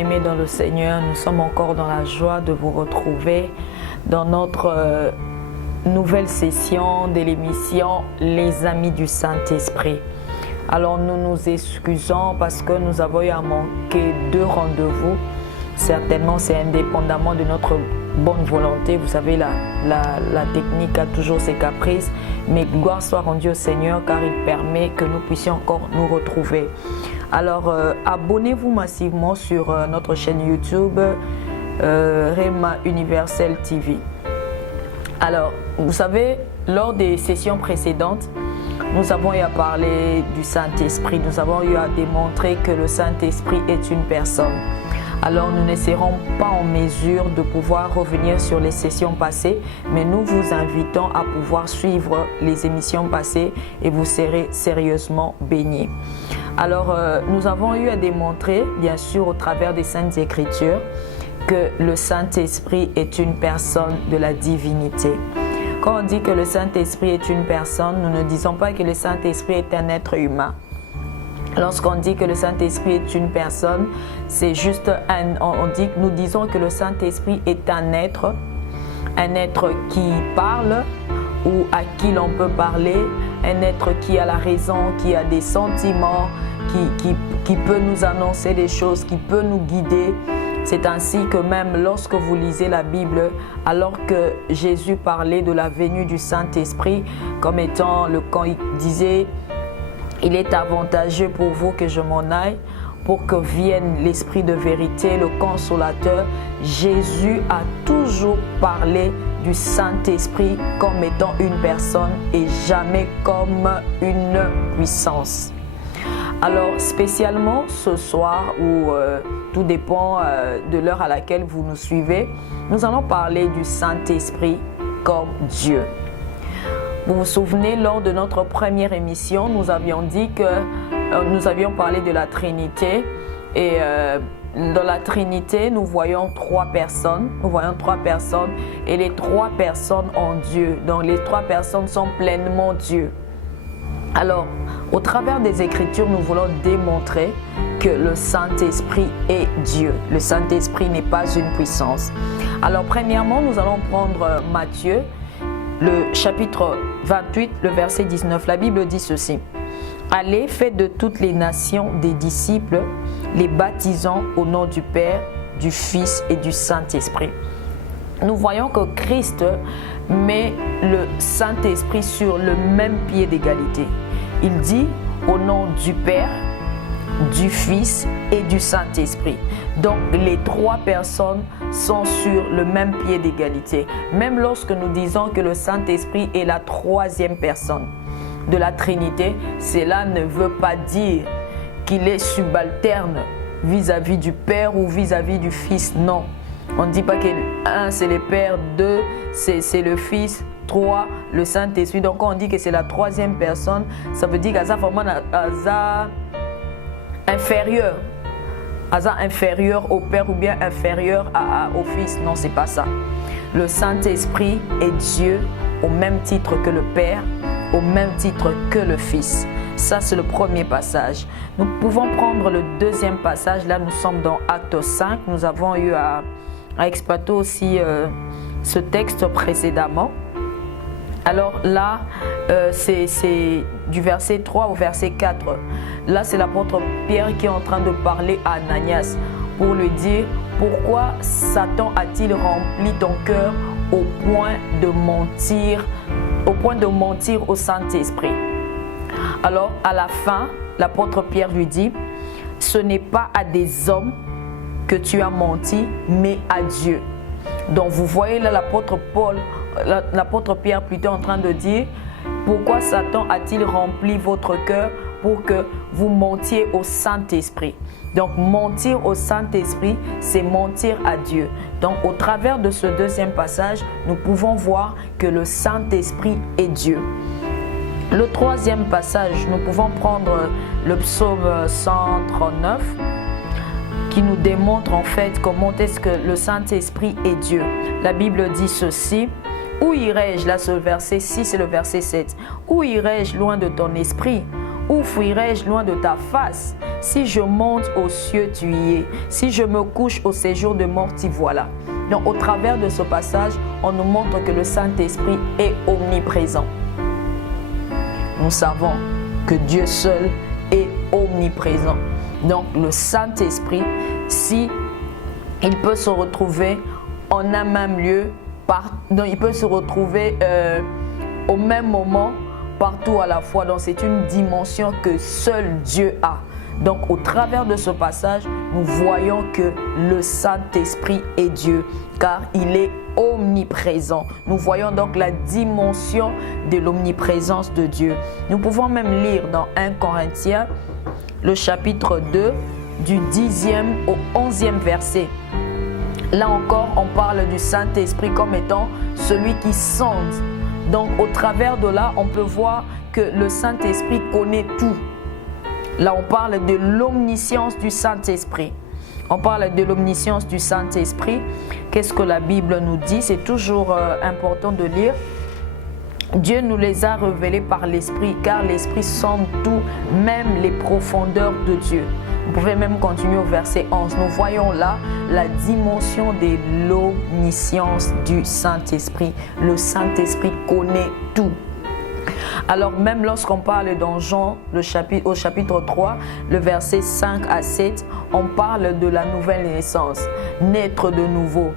bien-aimés dans le Seigneur, nous sommes encore dans la joie de vous retrouver dans notre nouvelle session de l'émission Les Amis du Saint-Esprit. Alors nous nous excusons parce que nous avons eu à manquer 2 rendez-vous. Certainement c'est indépendamment de notre bonne volonté. Vous savez, la technique a toujours ses caprices, mais gloire soit rendue au Seigneur car il permet que nous puissions encore nous retrouver. Alors abonnez-vous massivement sur notre chaîne YouTube Rema Universel TV. Alors vous savez, lors des sessions précédentes, nous avons eu à parler du Saint-Esprit. Nous avons eu à démontrer que le Saint-Esprit est une personne. Alors nous ne serons pas en mesure de pouvoir revenir sur les sessions passées, mais nous vous invitons à pouvoir suivre les émissions passées et vous serez sérieusement bénis. Alors nous avons eu à démontrer, bien sûr au travers des Saintes Écritures, que le Saint-Esprit est une personne de la divinité. Quand on dit que le Saint-Esprit est une personne, nous ne disons pas que le Saint-Esprit est un être humain. Lorsqu'on dit que le Saint-Esprit est une personne, c'est juste nous disons que le Saint-Esprit est un être qui parle ou à qui l'on peut parler, un être qui a la raison, qui a des sentiments, qui peut nous annoncer des choses, qui peut nous guider. C'est ainsi que même lorsque vous lisez la Bible, alors que Jésus parlait de la venue du Saint-Esprit, comme étant quand il disait « Il est avantageux pour vous que je m'en aille, pour que vienne l'Esprit de vérité, le Consolateur », Jésus a toujours parlé du Saint-Esprit comme étant une personne et jamais comme une puissance. Alors spécialement ce soir, où tout dépend de l'heure à laquelle vous nous suivez, nous allons parler du Saint-Esprit comme Dieu. Vous vous souvenez, lors de notre première émission, nous avions dit que nous avions parlé de la Trinité et dans la Trinité, nous voyons 3 personnes. Nous voyons 3 personnes et les 3 personnes ont Dieu. Donc les 3 personnes sont pleinement Dieu. Alors, au travers des Écritures, nous voulons démontrer que le Saint-Esprit est Dieu. Le Saint-Esprit n'est pas une puissance. Alors, premièrement, nous allons prendre Matthieu, le chapitre 28, le verset 19. La Bible dit ceci. « Allez, faites de toutes les nations des disciples, les baptisant au nom du Père, du Fils et du Saint-Esprit. » Nous voyons que Christ met le Saint-Esprit sur le même pied d'égalité. Il dit au nom du Père, du Fils et du Saint-Esprit. Donc les 3 personnes sont sur le même pied d'égalité. Même lorsque nous disons que le Saint-Esprit est la 3e personne de la Trinité, cela ne veut pas dire qu'il est subalterne vis-à-vis du Père ou vis-à-vis du Fils. Non. On ne dit pas que 1 c'est le Père, 2 c'est le Fils, 3 le Saint-Esprit. Donc quand on dit que c'est la 3e personne, ça veut dire qu'Aza vraiment inférieur au Père ou bien inférieur au Fils. Non, c'est pas ça. Le Saint-Esprit est Dieu au même titre que le Père, au même titre que le Fils. Ça, c'est le premier passage. Nous pouvons prendre le 2e passage. Là, nous sommes dans Acte 5. Nous avons eu à exploiter aussi ce texte précédemment. Alors là, c'est du verset 3 au verset 4. Là, c'est l'apôtre Pierre qui est en train de parler à Ananias pour lui dire « Pourquoi Satan a-t-il rempli ton cœur au point de mentir au Saint-Esprit ?» Alors, à la fin, l'apôtre Pierre lui dit « Ce n'est pas à des hommes que tu as menti, mais à Dieu. » Donc, vous voyez là l'apôtre Pierre plutôt en train de dire « Pourquoi Satan a-t-il rempli votre cœur pour que vous mentiez au Saint-Esprit ?» Donc, mentir au Saint-Esprit, c'est mentir à Dieu. Donc, au travers de ce 2e passage, nous pouvons voir que le Saint-Esprit est Dieu. Le 3e passage, nous pouvons prendre le psaume 139 qui nous démontre en fait comment est-ce que le Saint-Esprit est Dieu. La Bible dit ceci. Où irai-je, là c'est le verset 6 et le verset 7. Où irai-je loin de ton esprit? Où fuirai-je loin de ta face? Si je monte aux cieux, tu y es. Si je me couche au séjour de mort, t'y voilà. Donc, au travers de ce passage, on nous montre que le Saint-Esprit est omniprésent. Nous savons que Dieu seul est omniprésent. Donc, le Saint-Esprit, si il peut se retrouver en un même lieu, donc il peut se retrouver au même moment, partout à la fois. Donc, c'est une dimension que seul Dieu a. Donc, au travers de ce passage, nous voyons que le Saint-Esprit est Dieu, car il est omniprésent. Nous voyons donc la dimension de l'omniprésence de Dieu. Nous pouvons même lire dans 1 Corinthiens, le chapitre 2, du 10e au 11e verset. Là encore, on parle du Saint-Esprit comme étant celui qui sonde. Donc, au travers de là, on peut voir que le Saint-Esprit connaît tout. Là, on parle de l'omniscience du Saint-Esprit. On parle de l'omniscience du Saint-Esprit. Qu'est-ce que la Bible nous dit? C'est toujours important de lire. Dieu nous les a révélés par l'Esprit, car l'Esprit sonde tout, même les profondeurs de Dieu. Vous pouvez même continuer au verset 11. Nous voyons là la dimension de l'omniscience du Saint-Esprit. Le Saint-Esprit connaît tout. Alors même lorsqu'on parle dans Jean au chapitre 3, le verset 5 à 7, on parle de la nouvelle naissance, naître de nouveau.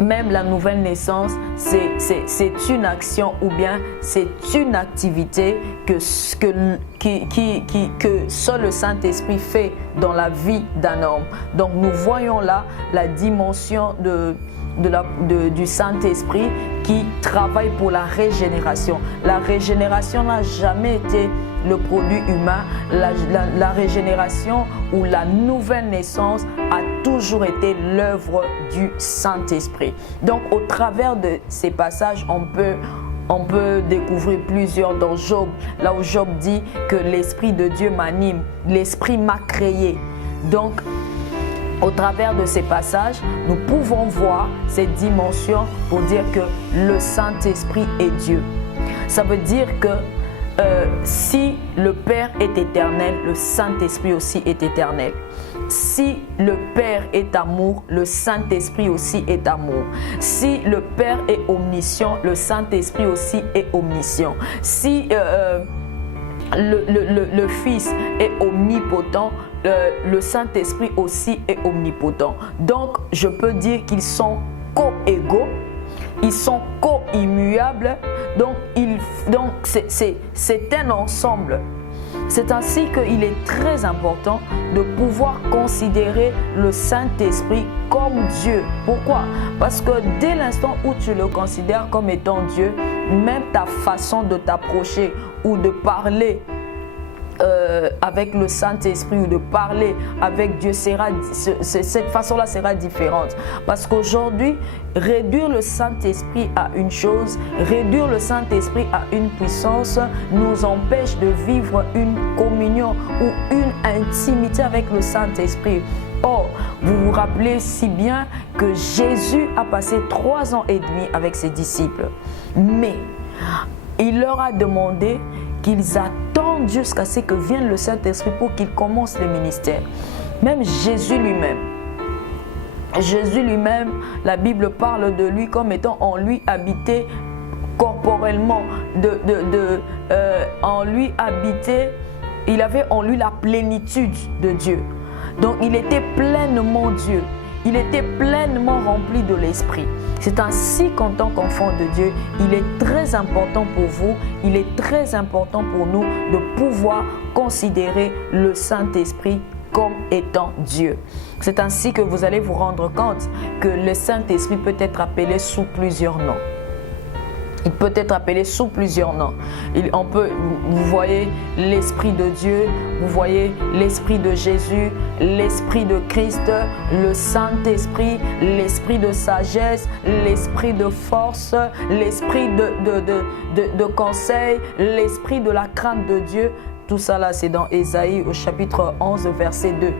Même la nouvelle naissance, c'est une action ou bien c'est une activité que seul le Saint-Esprit fait dans la vie d'un homme. Donc nous voyons là la dimension du Saint-Esprit qui travaille pour la régénération. La régénération n'a jamais été le produit humain. La régénération ou la nouvelle naissance a toujours été l'œuvre du Saint-Esprit. Donc au travers de ces passages, on peut découvrir plusieurs dans Job, là où Job dit que l'Esprit de Dieu m'anime, l'Esprit m'a créé. Donc au travers de ces passages, nous pouvons voir cette dimension pour dire que le Saint-Esprit est Dieu. Ça veut dire que si le Père est éternel, le Saint-Esprit aussi est éternel. Si le Père est amour, le Saint-Esprit aussi est amour. Si le Père est omniscient, le Saint-Esprit aussi est omniscient. Si le Fils est omnipotent, le Saint-Esprit aussi est omnipotent. Donc, je peux dire qu'ils sont co-égaux, ils sont co-immuables. Donc, c'est un ensemble. C'est ainsi qu'il est très important de pouvoir considérer le Saint-Esprit comme Dieu. Pourquoi? Parce que dès l'instant où tu le considères comme étant Dieu, même ta façon de t'approcher ou de parler avec le Saint-Esprit ou de parler avec Dieu, cette façon-là sera différente. Parce qu'aujourd'hui, réduire le Saint-Esprit à une chose, réduire le Saint-Esprit à une puissance, nous empêche de vivre une communion ou une intimité avec le Saint-Esprit. Or, vous vous rappelez si bien que Jésus a passé 3 ans et demi avec ses disciples. Mais il leur a demandé qu'ils attendent jusqu'à ce que vienne le Saint-Esprit pour qu'il commence le ministère. Même Jésus lui-même, la Bible parle de lui comme étant en lui habité corporellement, en lui habité, il avait en lui la plénitude de Dieu. Donc il était pleinement Dieu. Il était pleinement rempli de l'Esprit. C'est ainsi qu'en tant qu'enfant de Dieu, il est très important pour vous, il est très important pour nous de pouvoir considérer le Saint-Esprit comme étant Dieu. C'est ainsi que vous allez vous rendre compte que le Saint-Esprit peut être appelé sous plusieurs noms. Il peut être appelé sous plusieurs noms. Vous voyez l'Esprit de Dieu, vous voyez l'Esprit de Jésus, l'Esprit de Christ, le Saint-Esprit, l'Esprit de sagesse, l'Esprit de force, l'Esprit de conseil, l'Esprit de la crainte de Dieu. Tout ça là, c'est dans Ésaïe au chapitre 11, verset 2.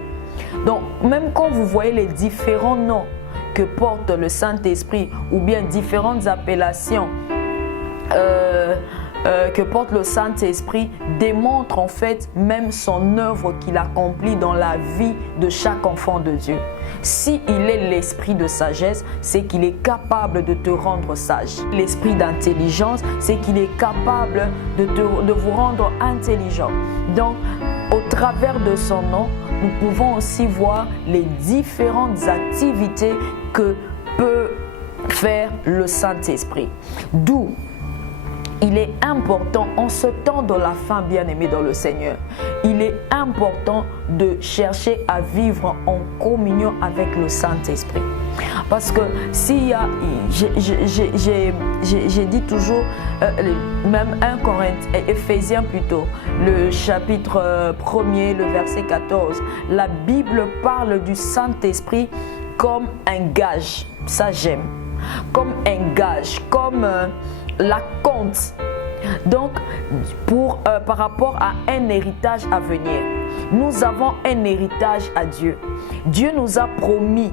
Donc, même quand vous voyez les différents noms que porte le Saint-Esprit ou bien différentes appellations que porte le Saint-Esprit démontre en fait même son œuvre qu'il accomplit dans la vie de chaque enfant de Dieu. Si il est l'esprit de sagesse, c'est qu'il est capable de te rendre sage. L'esprit d'intelligence, c'est qu'il est capable de vous rendre intelligent. Donc, au travers de son nom, nous pouvons aussi voir les différentes activités que peut faire le Saint-Esprit. D'où il est important, en ce temps de la fin, bien-aimé dans le Seigneur, il est important de chercher à vivre en communion avec le Saint-Esprit. Parce que s'il y a, j'ai dit toujours, même 1 Corinthiens, Éphésiens plutôt, le chapitre 1er, le verset 14, la Bible parle du Saint-Esprit comme un gage, ça j'aime, comme un gage, comme l'acompte. Donc, par rapport à un héritage à venir, nous avons un héritage à Dieu. Dieu nous a promis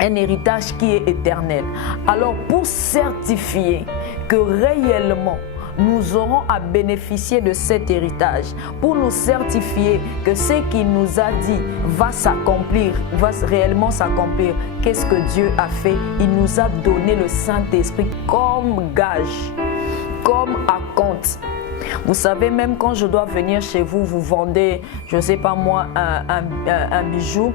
un héritage qui est éternel. Alors, pour certifier que réellement nous aurons à bénéficier de cet héritage, pour nous certifier que ce qu'il nous a dit va s'accomplir, va réellement s'accomplir, qu'est-ce que Dieu a fait? Il nous a donné le Saint-Esprit comme gage, comme acompte. Vous savez, même quand je dois venir chez vous, vous vendez, je ne sais pas moi, un bijou,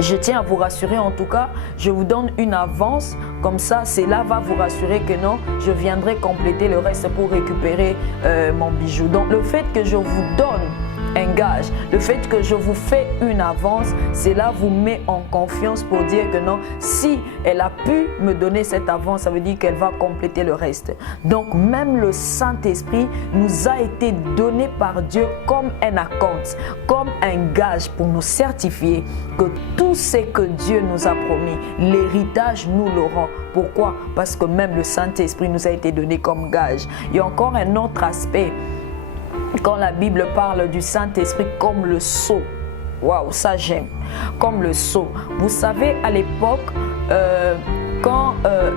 je tiens à vous rassurer, en tout cas, je vous donne une avance, comme ça, cela va vous rassurer que non, je viendrai compléter le reste pour récupérer mon bijou. Donc, le fait que je vous donne un gage, le fait que je vous fais une avance, cela vous met en confiance pour dire que non, si elle a pu me donner cette avance, ça veut dire qu'elle va compléter le reste. Donc même le Saint-Esprit nous a été donné par Dieu comme un acompte, comme un gage pour nous certifier que tout ce que Dieu nous a promis, l'héritage, nous l'aurons. Pourquoi? Parce que même le Saint-Esprit nous a été donné comme gage. Il y a encore un autre aspect. Quand la Bible parle du Saint-Esprit comme le sceau, waouh, ça j'aime, comme le sceau. Vous savez, à l'époque, quand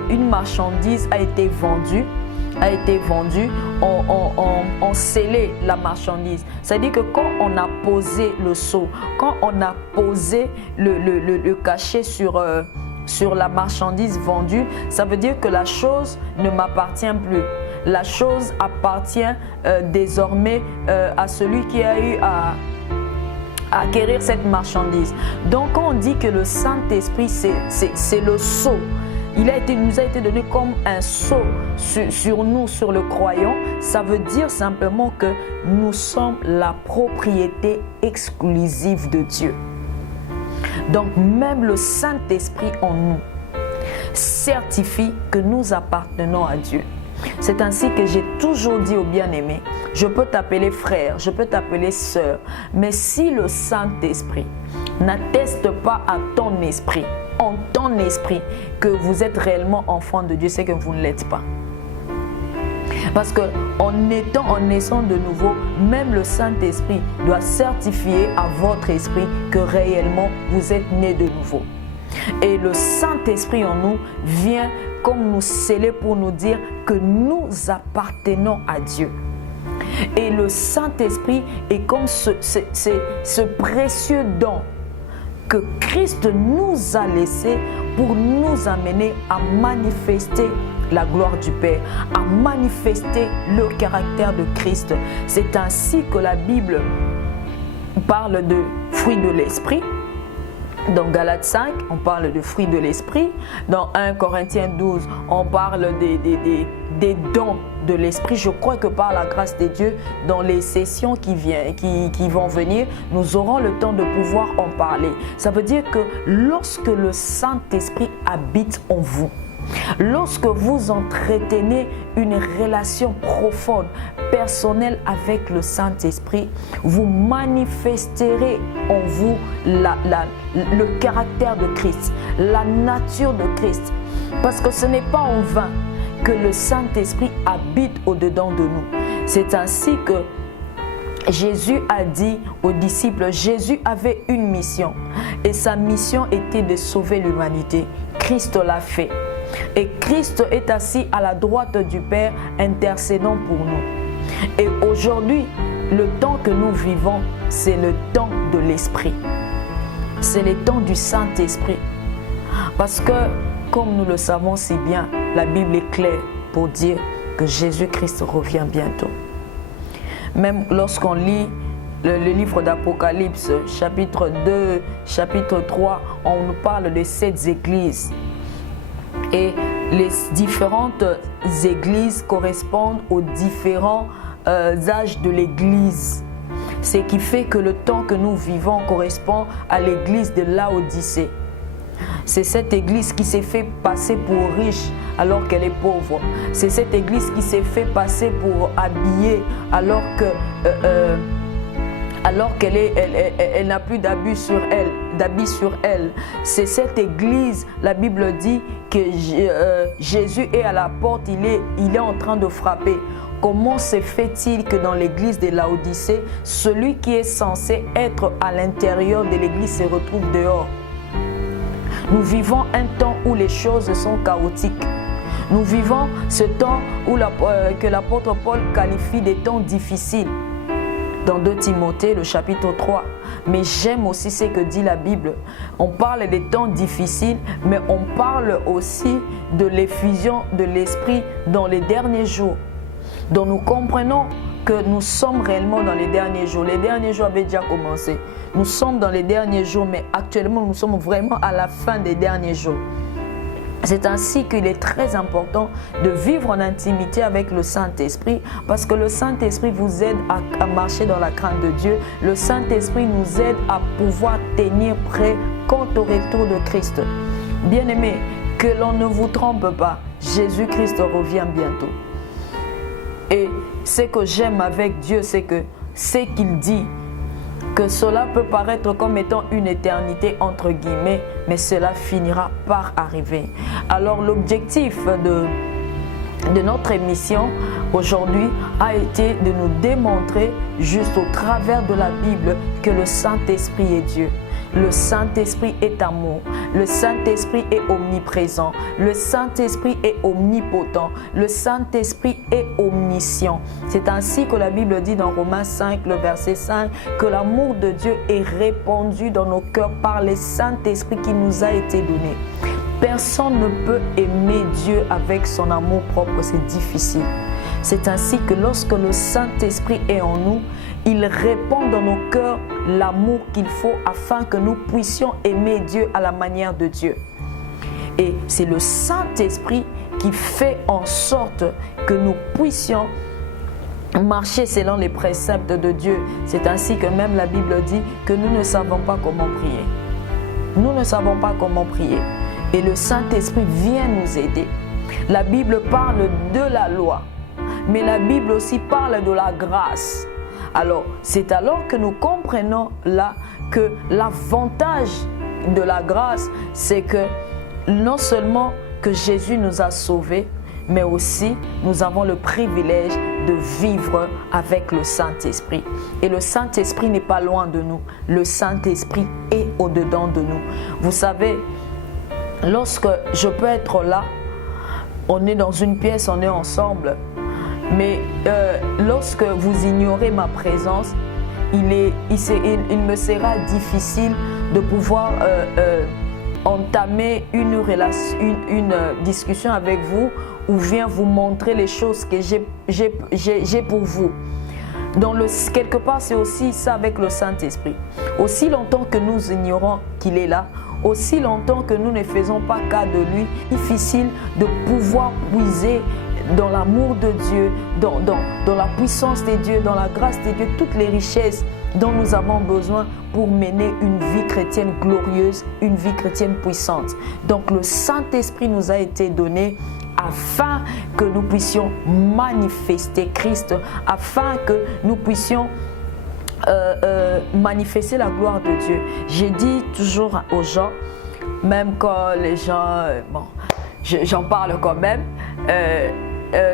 une marchandise a été vendue, on scellait la marchandise. C'est-à-dire que quand on a posé le sceau, quand on a posé le cachet sur la marchandise vendue, ça veut dire que la chose ne m'appartient plus. La chose appartient désormais à celui qui a eu à acquérir cette marchandise. Donc quand on dit que le Saint-Esprit c'est le sceau, nous a été donné comme un sceau sur nous, sur le croyant, ça veut dire simplement que nous sommes la propriété exclusive de Dieu. Donc même le Saint-Esprit en nous certifie que nous appartenons à Dieu. C'est ainsi que j'ai toujours dit aux bien-aimés, je peux t'appeler frère, je peux t'appeler sœur, mais si le Saint-Esprit n'atteste pas à ton esprit, en ton esprit, que vous êtes réellement enfant de Dieu, c'est que vous ne l'êtes pas. Parce qu'en naissant de nouveau, même le Saint-Esprit doit certifier à votre esprit que réellement vous êtes né de nouveau. Et le Saint-Esprit en nous vient comme nous sceller pour nous dire que nous appartenons à Dieu. Et le Saint-Esprit est comme ce précieux don que Christ nous a laissé pour nous amener à manifester la gloire du Père, à manifester le caractère de Christ. C'est ainsi que la Bible parle de fruits de l'esprit. Dans Galates 5, on parle de fruits de l'esprit. Dans 1 Corinthiens 12, on parle des dons de l'esprit. Je crois que par la grâce de Dieu, dans les sessions qui vont venir, nous aurons le temps de pouvoir en parler. Ça veut dire que lorsque le Saint-Esprit habite en vous, lorsque vous entretenez une relation profonde, personnelle avec le Saint-Esprit, vous manifesterez en vous le caractère de Christ, la nature de Christ. Parce que ce n'est pas en vain que le Saint-Esprit habite au-dedans de nous. C'est ainsi que Jésus a dit aux disciples, Jésus avait une mission et sa mission était de sauver l'humanité. Christ l'a fait. Et Christ est assis à la droite du Père, intercédant pour nous. Et aujourd'hui, le temps que nous vivons, c'est le temps de l'Esprit. C'est le temps du Saint-Esprit. Parce que, comme nous le savons si bien, la Bible est claire pour dire que Jésus-Christ revient bientôt. Même lorsqu'on lit le livre d'Apocalypse, chapitre 2, chapitre 3, on nous parle de 7 églises. Et les différentes églises correspondent aux différents âges de l'église. Ce qui fait que le temps que nous vivons correspond à l'église de Laodicée. C'est cette église qui s'est fait passer pour riche alors qu'elle est pauvre. C'est cette église qui s'est fait passer pour habillée alors qu'elle n'a plus d'habits sur elle. C'est cette église, la Bible dit que Jésus est à la porte, il est en train de frapper. Comment se fait-il que dans l'église de Laodicée, celui qui est censé être à l'intérieur de l'église se retrouve dehors? Nous vivons un temps où les choses sont chaotiques. Nous vivons ce temps que l'apôtre Paul qualifie des temps difficiles. Dans 2 Timothée, le chapitre 3. Mais j'aime aussi ce que dit la Bible. On parle des temps difficiles, mais on parle aussi de l'effusion de l'Esprit dans les derniers jours. Donc nous comprenons que nous sommes réellement dans les derniers jours. Les derniers jours avaient déjà commencé. Nous sommes dans les derniers jours, mais actuellement nous sommes vraiment à la fin des derniers jours. C'est ainsi qu'il est très important de vivre en intimité avec le Saint-Esprit, parce que le Saint-Esprit vous aide à marcher dans la crainte de Dieu. Le Saint-Esprit nous aide à pouvoir tenir prêt quant au retour de Christ. Bien-aimés, que l'on ne vous trompe pas, Jésus-Christ revient bientôt. Et ce que j'aime avec Dieu, c'est que ce qu'il dit, que cela peut paraître comme étant une éternité entre guillemets, mais cela finira par arriver. Alors l'objectif de notre émission aujourd'hui a été de nous démontrer juste au travers de la Bible que le Saint-Esprit est Dieu. Le Saint-Esprit est amour. Le Saint-Esprit est omniprésent. Le Saint-Esprit est omnipotent. Le Saint-Esprit est omniscient. C'est ainsi que la Bible dit dans Romains 5, le verset 5, que l'amour de Dieu est répandu dans nos cœurs par le Saint-Esprit qui nous a été donné. Personne ne peut aimer Dieu avec son amour propre, c'est difficile. C'est ainsi que lorsque le Saint-Esprit est en nous, il répand dans nos cœurs l'amour qu'il faut afin que nous puissions aimer Dieu à la manière de Dieu. Et c'est le Saint-Esprit qui fait en sorte que nous puissions marcher selon les préceptes de Dieu. C'est ainsi que même la Bible dit que nous ne savons pas comment prier. Nous ne savons pas comment prier. Et le Saint-Esprit vient nous aider. La Bible parle de la loi, mais la Bible aussi parle de la grâce. Alors, c'est alors que nous comprenons là que l'avantage de la grâce, c'est que non seulement que Jésus nous a sauvés, mais aussi nous avons le privilège de vivre avec le Saint-Esprit. Et le Saint-Esprit n'est pas loin de nous. Le Saint-Esprit est au-dedans de nous. Vous savez, lorsque je peux être là, on est dans une pièce, on est ensemble. Mais lorsque vous ignorez ma présence, il me sera difficile de pouvoir entamer une discussion avec vous ou bien vous montrer les choses que j'ai pour vous. Donc quelque part, c'est aussi ça avec le Saint-Esprit. Aussi longtemps que nous ignorons qu'il est là, aussi longtemps que nous ne faisons pas cas de lui, difficile de pouvoir puiser dans l'amour de Dieu, dans la puissance de Dieu, dans la grâce de Dieu, toutes les richesses dont nous avons besoin pour mener une vie chrétienne glorieuse, une vie chrétienne puissante. Donc le Saint-Esprit nous a été donné afin que nous puissions manifester Christ, afin que nous puissions manifester la gloire de Dieu. J'ai dit toujours aux gens, même quand les gens, j'en parle quand même,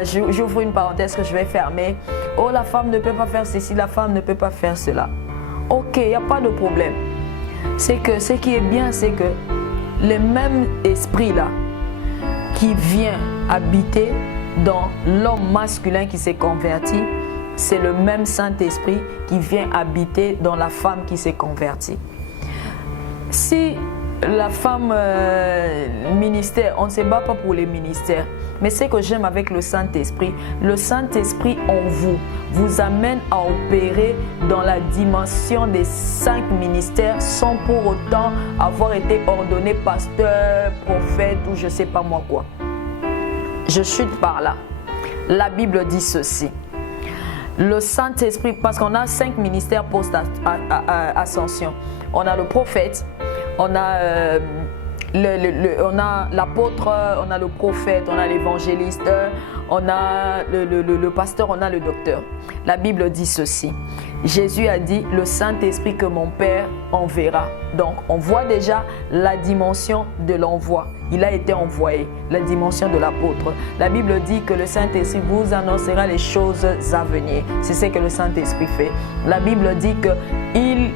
j'ouvre une parenthèse que je vais fermer. Oh, la femme ne peut pas faire ceci, la femme ne peut pas faire cela. Ok, il n'y a pas de problème. C'est que ce qui est bien, c'est que le même esprit là qui vient habiter dans l'homme masculin qui s'est converti, c'est le même Saint-Esprit qui vient habiter dans la femme qui s'est convertie. Si la femme ministère, on ne se bat pas pour les ministères, mais ce que j'aime avec le Saint-Esprit en vous amène à opérer dans la dimension des 5 ministères sans pour autant avoir été ordonné pasteur, prophète ou je ne sais pas moi quoi. Je chute par là. La Bible dit ceci. Le Saint-Esprit, parce qu'on a 5 ministères post-ascension. On a le prophète, on a l'apôtre, on a le prophète, on a l'évangéliste, on a le pasteur, on a le docteur. La Bible dit ceci. Jésus a dit, le Saint-Esprit que mon Père enverra. Donc, on voit déjà la dimension de l'envoi. Il a été envoyé, la dimension de l'apôtre. La Bible dit que le Saint-Esprit vous annoncera les choses à venir. C'est ce que le Saint-Esprit fait. La Bible dit qu'il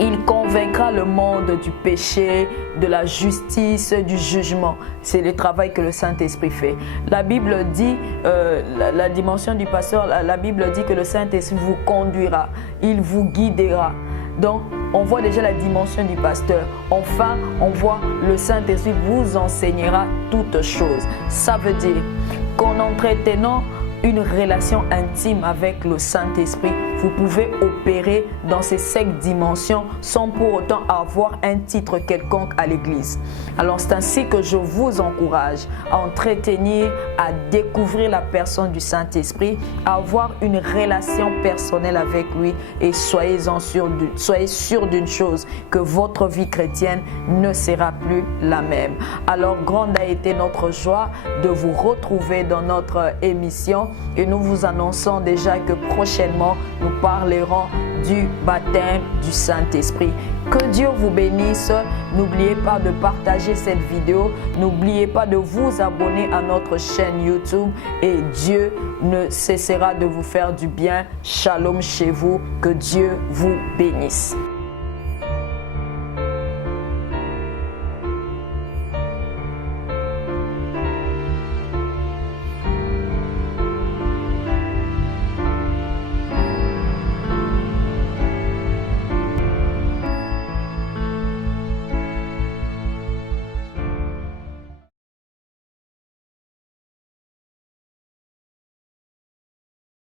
il convaincra le monde du péché, de la justice, du jugement. C'est le travail que le Saint-Esprit fait. La Bible dit, la dimension du pasteur, la Bible dit que le Saint-Esprit vous conduira, il vous guidera. Donc, on voit déjà la dimension du pasteur. Enfin, on voit le Saint-Esprit vous enseignera toutes choses. Ça veut dire qu'en entretenant une relation intime avec le Saint-Esprit, vous pouvez opérer dans ces 5 dimensions sans pour autant avoir un titre quelconque à l'Église. Alors c'est ainsi que je vous encourage à entretenir, à découvrir la personne du Saint-Esprit, à avoir une relation personnelle avec lui et soyez sûr d'une chose, que votre vie chrétienne ne sera plus la même. Alors grande a été notre joie de vous retrouver dans notre émission et nous vous annonçons déjà que prochainement nous parlerons du baptême du Saint-Esprit. Que Dieu vous bénisse. N'oubliez pas de partager cette vidéo. N'oubliez pas de vous abonner à notre chaîne YouTube et Dieu ne cessera de vous faire du bien. Shalom chez vous. Que Dieu vous bénisse.